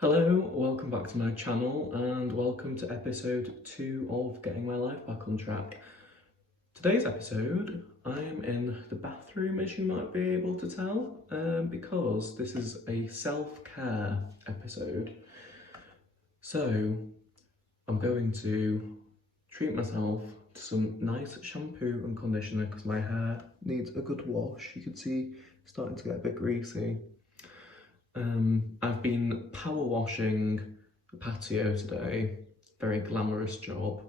Hello, welcome back to my channel and welcome to episode 2 of Getting My Life Back on Track. Today's episode, I'm in the bathroom, as you might be able to tell, because this is a self-care episode. So, I'm going to treat myself to some nice shampoo and conditioner because my hair needs a good wash. You can see it's starting to get a bit greasy. I've been power washing the patio today, very glamorous job,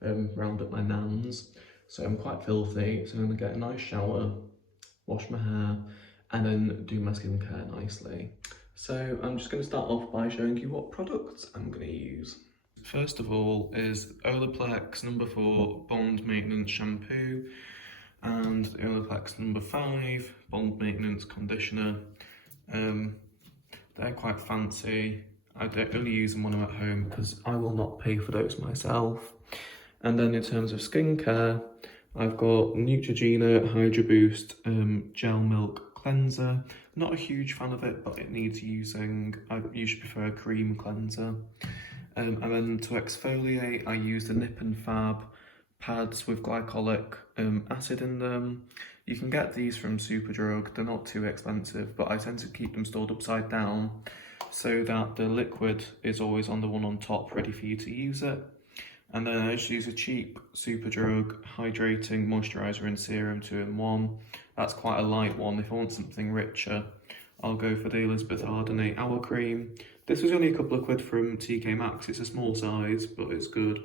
round up my nans, so I'm quite filthy, so I'm going to get a nice shower, wash my hair, and then do my skincare nicely. So I'm just going to start off by showing you what products I'm going to use. First of all is Olaplex No. 4 Bond Maintenance Shampoo and the Olaplex No. 5 Bond Maintenance Conditioner. They're quite fancy. I don't only use them when I'm at home because I will not pay for those myself. And then in terms of skincare, I've got Neutrogena Hydra Boost Gel Milk Cleanser. Not a huge fan of it, but it needs using. I usually prefer a cream cleanser. And then to exfoliate, I use the Nip and Fab pads with glycolic acid in them. You can get these from Superdrug, they're not too expensive, but I tend to keep them stored upside down so that the liquid is always on the one on top ready for you to use it. And then I just use a cheap Superdrug hydrating moisturiser and serum 2-in-1. That's quite a light one. If I want something richer, I'll go for the Elizabeth Arden 8 Hour Cream. This was only a couple of quid from TK Maxx, it's a small size, but it's good.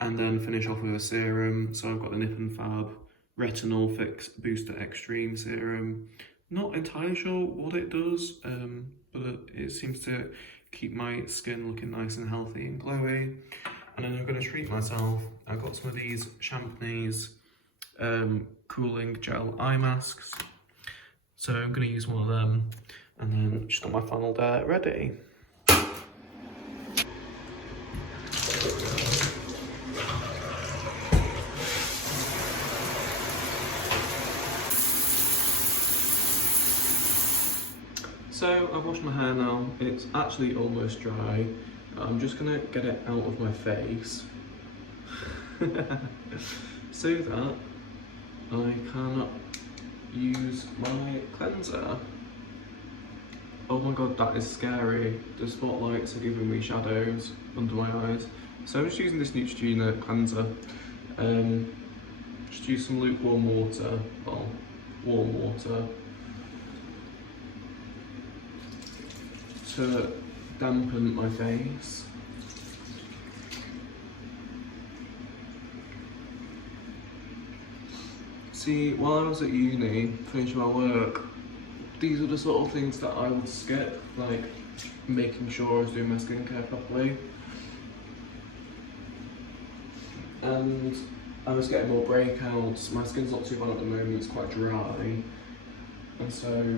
And then finish off with a serum, so I've got the Nip and Fab Retinol Fix Booster Extreme Serum. Not entirely sure what it does, but it seems to keep my skin looking nice and healthy and glowy. And then I'm going to treat myself. I've got some of these Champneys cooling gel eye masks. So I'm going to use one of them, and then just got my funnel there ready. So I've washed my hair now, it's actually almost dry. I'm just gonna get it out of my face so that I can use my cleanser. Oh my god, that is scary. The spotlights are giving me shadows under my eyes. So I'm just using this Neutrogena cleanser. Just use some lukewarm water, well, warm water, to dampen my face. See, while I was at uni, finishing my work, these are the sort of things that I would skip, like making sure I was doing my skincare properly. And I was getting more breakouts, my skin's not too bad at the moment, it's quite dry. And so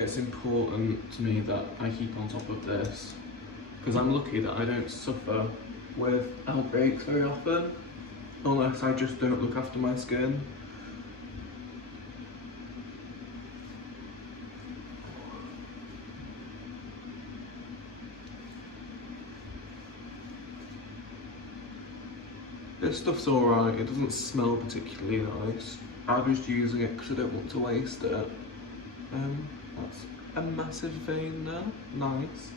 it's important to me that I keep on top of this, because I'm lucky that I don't suffer with outbreaks very often, unless I just don't look after my skin. This stuff's alright, it doesn't smell particularly nice. I'm just using it because I don't want to waste it. That's a massive vein there, nice.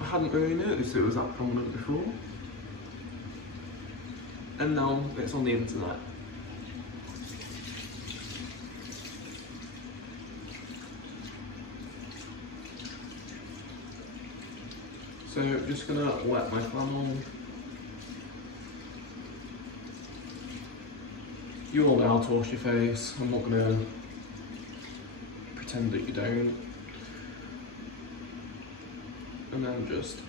I hadn't really noticed it was that prominent before. And now it's on the internet. So I'm just gonna wet my flannel. You all know how to wash your face, I'm not gonna pretend that you don't. And then just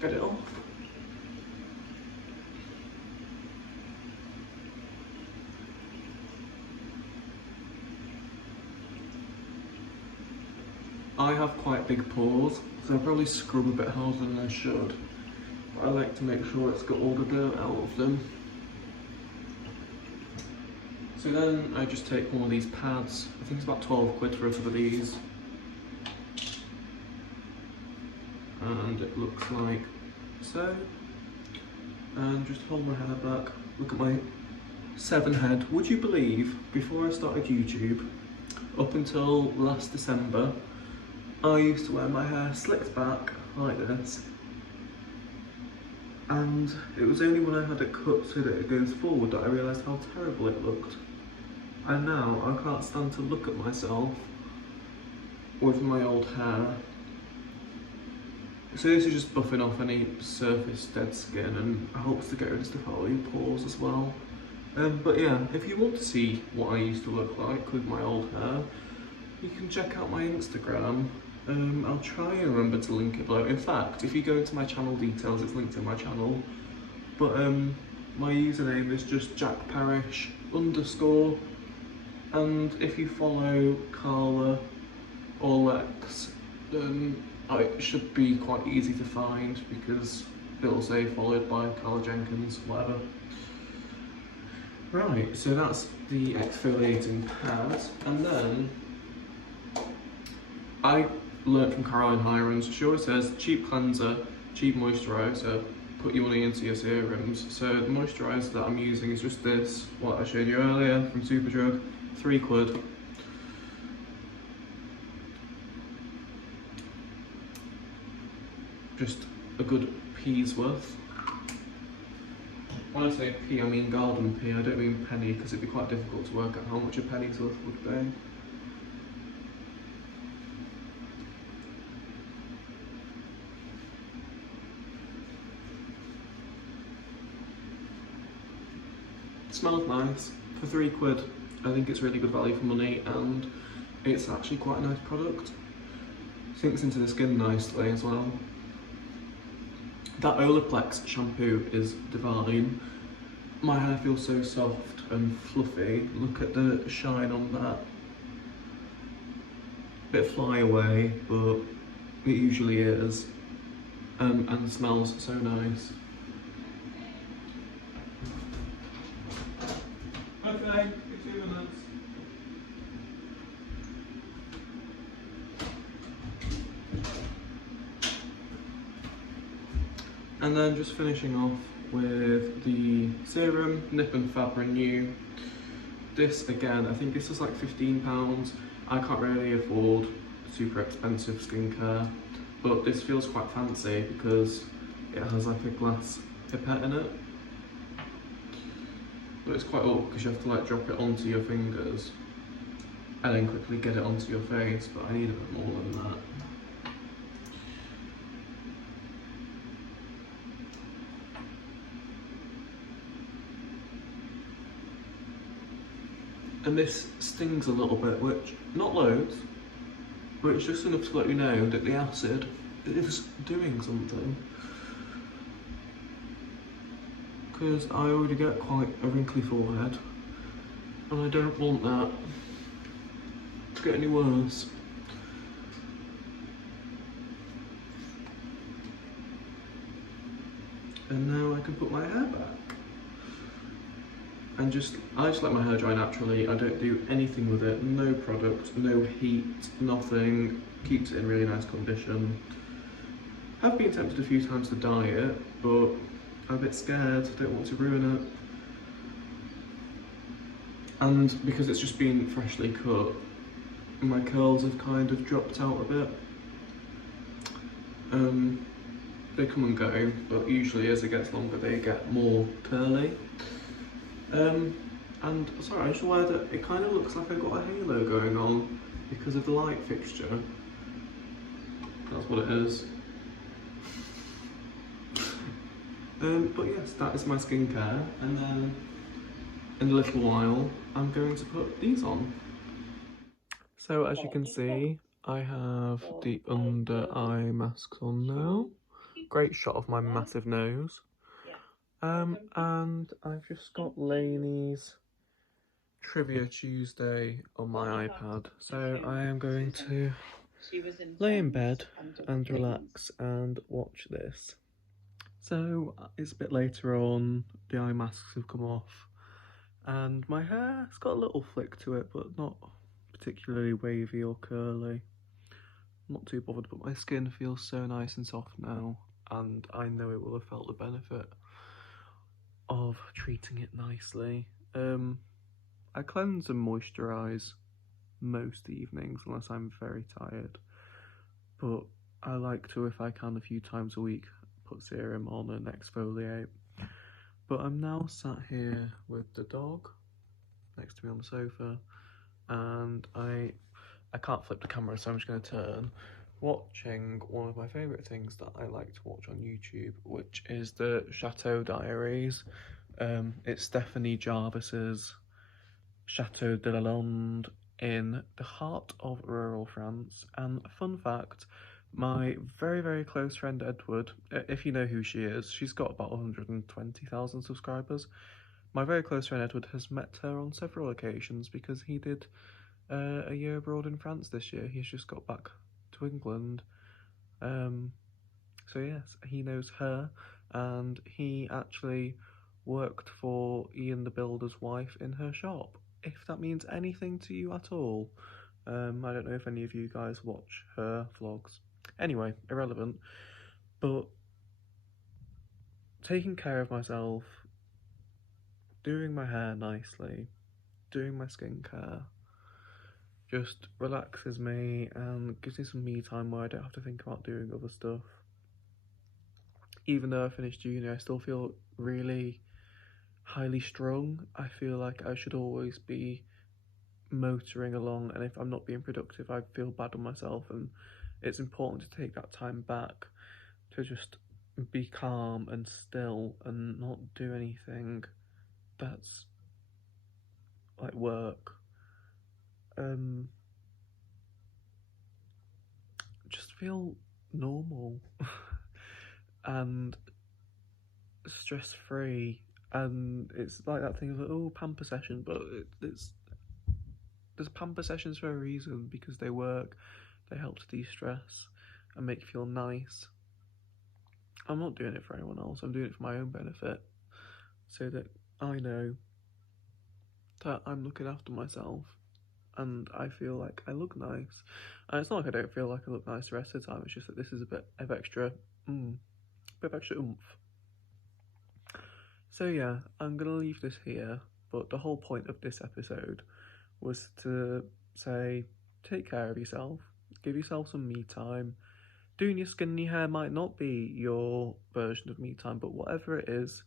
get it off. I have quite big pores, so I probably scrub a bit harder than I should. But I like to make sure it's got all the dirt out of them. So then I just take one of these pads. I think it's about 12 quid for a couple of these. And it looks like so. And just hold my hair back. Look at my 7 head. Would you believe, before I started YouTube, up until last December, I used to wear my hair slicked back like this. And it was only when I had it cut so that it goes forward that I realised how terrible it looked. And now I can't stand to look at myself with my old hair. So this is just buffing off any surface dead skin and helps to get rid of stuff out of your pores as well. But yeah, if you want to see what I used to look like with my old hair, you can check out my Instagram. I'll try and remember to link it below. In fact, if you go into my channel details, it's linked in my channel. But my username is just jackparish_. And if you follow Carla or Lex, then it should be quite easy to find because it'll say followed by Carla Jenkins, whatever. Right, so that's the exfoliating pad. And then I learnt from Caroline Hirons, she always says cheap cleanser, cheap moisturiser, put your money into your serums. So the moisturiser that I'm using is just this, what I showed you earlier from Superdrug, 3 quid. Just a good pea's worth. When I say pea, I mean garden pea, I don't mean penny, because it'd be quite difficult to work out how much a penny's worth would be. It smells nice. For 3 quid, I think it's really good value for money, and it's actually quite a nice product. Sinks into the skin nicely as well. That Olaplex shampoo is divine. My hair feels so soft and fluffy. Look at the shine on that. Bit fly away, but it usually is. And smells so nice. Okay, 2 minutes. And then just finishing off with the serum, Nip and Fab Renew. This again, I think this was like £15. I can't really afford super expensive skincare, but this feels quite fancy because it has like a glass pipette in it. But it's quite awkward because you have to like drop it onto your fingers and then quickly get it onto your face, but I need a bit more than that. And this stings a little bit, which, not loads, but it's just enough to let you know that the acid is doing something. Because I already get quite a wrinkly forehead, and I don't want that to get any worse. And now I can put my hair back. And I just let my hair dry naturally. I don't do anything with it, no product, no heat, nothing. Keeps it in really nice condition. I've been tempted a few times to dye it, but I'm a bit scared, don't want to ruin it. And because it's just been freshly cut, my curls have kind of dropped out a bit. They come and go, but usually as it gets longer they get more curly. And sorry, I just aware that it kind of looks like I've got a halo going on because of the light fixture. That's what it is. But yes, that is my skincare, and then in a little while I'm going to put these on. So as you can see, I have the under eye masks on now. Great shot of my massive nose. And I've just got Lainey's Trivia Tuesday on my iPad, so I am going to lay in bed and relax and watch this. So it's a bit later on, the eye masks have come off, And my hair's got a little flick to it, but not particularly wavy or curly. I'm not too bothered, but my skin feels so nice and soft now, and I know it will have felt the benefit of treating it nicely. I cleanse and moisturise most evenings unless I'm very tired, but I like to, if I can, a few times a week, put serum on and exfoliate. But I'm now sat here with the dog next to me on the sofa, and I can't flip the camera, so I'm just going to turn, watching one of my favourite things that I like to watch on YouTube, which is the Chateau Diaries. It's Stephanie Jarvis's Chateau de Lalande in the heart of rural France. And fun fact, my very, very close friend Edward, if you know who she is, she's got about 120,000 subscribers. My very close friend Edward has met her on several occasions because he did a year abroad in France this year. He's just got back to England. So yes, he knows her, and he actually worked for Ian the Builder's wife in her shop. If that means anything to you at all. I don't know if any of you guys watch her vlogs. Anyway, irrelevant. But taking care of myself, doing my hair nicely, doing my skincare, just relaxes me and gives me some me time where I don't have to think about doing other stuff. Even though I finished uni, I still feel really highly strung. I feel like I should always be motoring along, and if I'm not being productive, I feel bad on myself, and it's important to take that time back to just be calm and still and not do anything that's like work. Just feel normal and stress free, and it's like that thing of oh, pamper session, but there's pamper sessions for a reason, because they work, they help to de-stress and make you feel nice. I'm not doing it for anyone else, I'm doing it for my own benefit, so that I know that I'm looking after myself and I feel like I look nice. And it's not like I don't feel like I look nice the rest of the time, it's just that this is a bit of extra oomph. So yeah, I'm gonna leave this here, but the whole point of this episode was to say, take care of yourself, give yourself some me time. Doing your skin and your hair might not be your version of me time, but whatever it is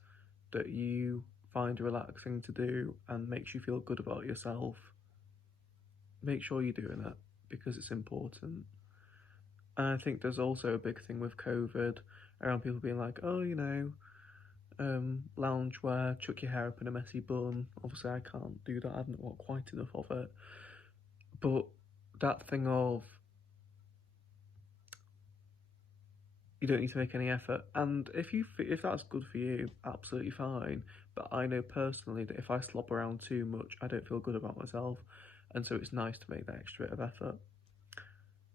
that you find relaxing to do and makes you feel good about yourself, make sure you're doing it, because it's important. And I think there's also a big thing with COVID around people being like, oh, you know, loungewear, chuck your hair up in a messy bun. Obviously I can't do that, I haven't got quite enough of it. But that thing of you don't need to make any effort, and if that's good for you, absolutely fine. But I know personally that if I slop around too much, I don't feel good about myself, and so it's nice to make that extra bit of effort.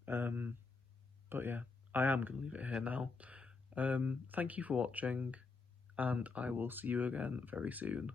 But yeah, I am going to leave it here now. Thank you for watching, and I will see you again very soon.